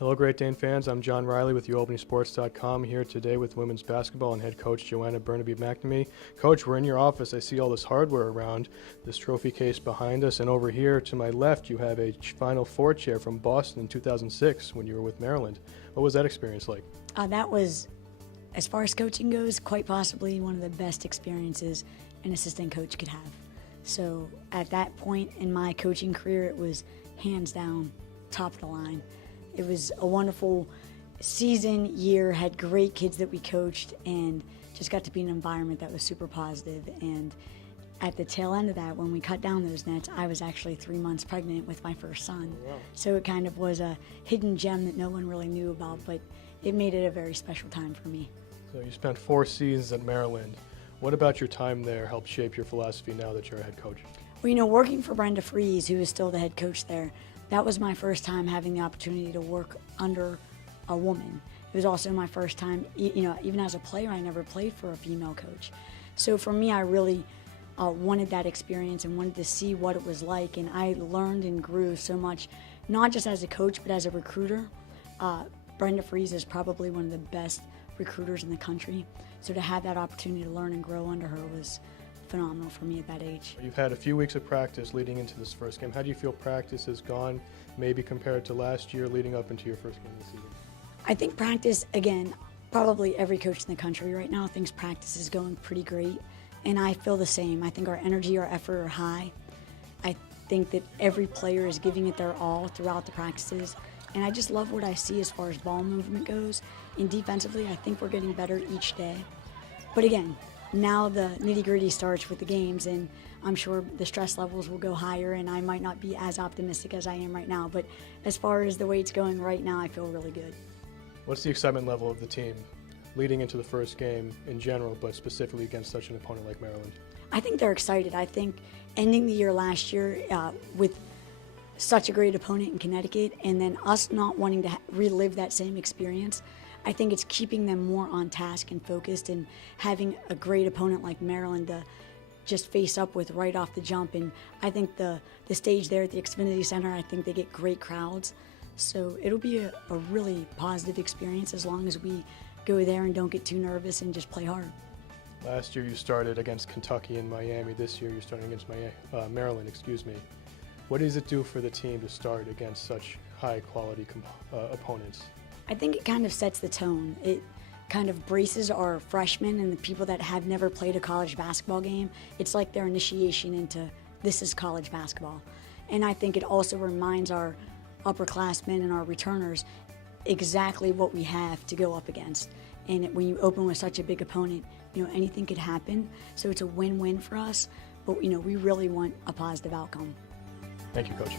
Hello, Great Dane fans. I'm John Riley with UAlbanySports.com here today with women's basketball and head coach Joanna Burnaby-McNamee. Coach, we're in your office. I see all this hardware around, this trophy case behind us, and over here to my left you have a Final Four chair from Boston in 2006 when you were with Maryland. What was that experience like? That was, as far as coaching goes, quite possibly one of the best experiences an assistant coach could have. So at that point in my coaching career, it was hands down top of the line. It was a wonderful year, had great kids that we coached, and just got to be in an environment that was super positive. And at the tail end of that, when we cut down those nets, I was actually 3 months pregnant with my first son. Oh, wow. So it kind of was a hidden gem that no one really knew about, but it made it a very special time for me. So you spent 4 seasons at Maryland. What about your time there helped shape your philosophy now that you're a head coach? Well, working for Brenda Freeze, who is still the head coach there, that was my first time having the opportunity to work under a woman. It was also my first time, even as a player, I never played for a female coach. So for me, I really wanted that experience and wanted to see what it was like, and I learned and grew so much, not just as a coach, but as a recruiter. Brenda Freeze is probably one of the best recruiters in the country, so to have that opportunity to learn and grow under her was phenomenal for me at that age. You've had a few weeks of practice leading into this first game. How do you feel practice has gone, maybe compared to last year leading up into your first game this season? I think practice, again, probably every coach in the country right now thinks practice is going pretty great, and I feel the same. I think our energy, our effort are high. I think that every player is giving it their all throughout the practices, and I just love what I see as far as ball movement goes. And defensively, I think we're getting better each day. But again, now the nitty-gritty starts with the games, and I'm sure the stress levels will go higher, and I might not be as optimistic as I am right now. But as far as the way it's going right now, I feel really good. What's the excitement level of the team leading into the first game in general, but specifically against such an opponent like Maryland? I think they're excited. I think ending the year last year with such a great opponent in Connecticut, and then us not wanting to relive that same experience, I think it's keeping them more on task and focused, and having a great opponent like Maryland to just face up with right off the jump. And I think the stage there at the Xfinity Center, I think they get great crowds. So it'll be a really positive experience as long as we go there and don't get too nervous and just play hard. Last year you started against Kentucky and Miami. This year you're starting against Maryland. What does it do for the team to start against such high-quality opponents? I think it kind of sets the tone. It kind of braces our freshmen and the people that have never played a college basketball game. It's like their initiation into this is college basketball. And I think it also reminds our upperclassmen and our returners exactly what we have to go up against. And when you open with such a big opponent, anything could happen. So it's a win-win for us, but we really want a positive outcome. Thank you, Coach.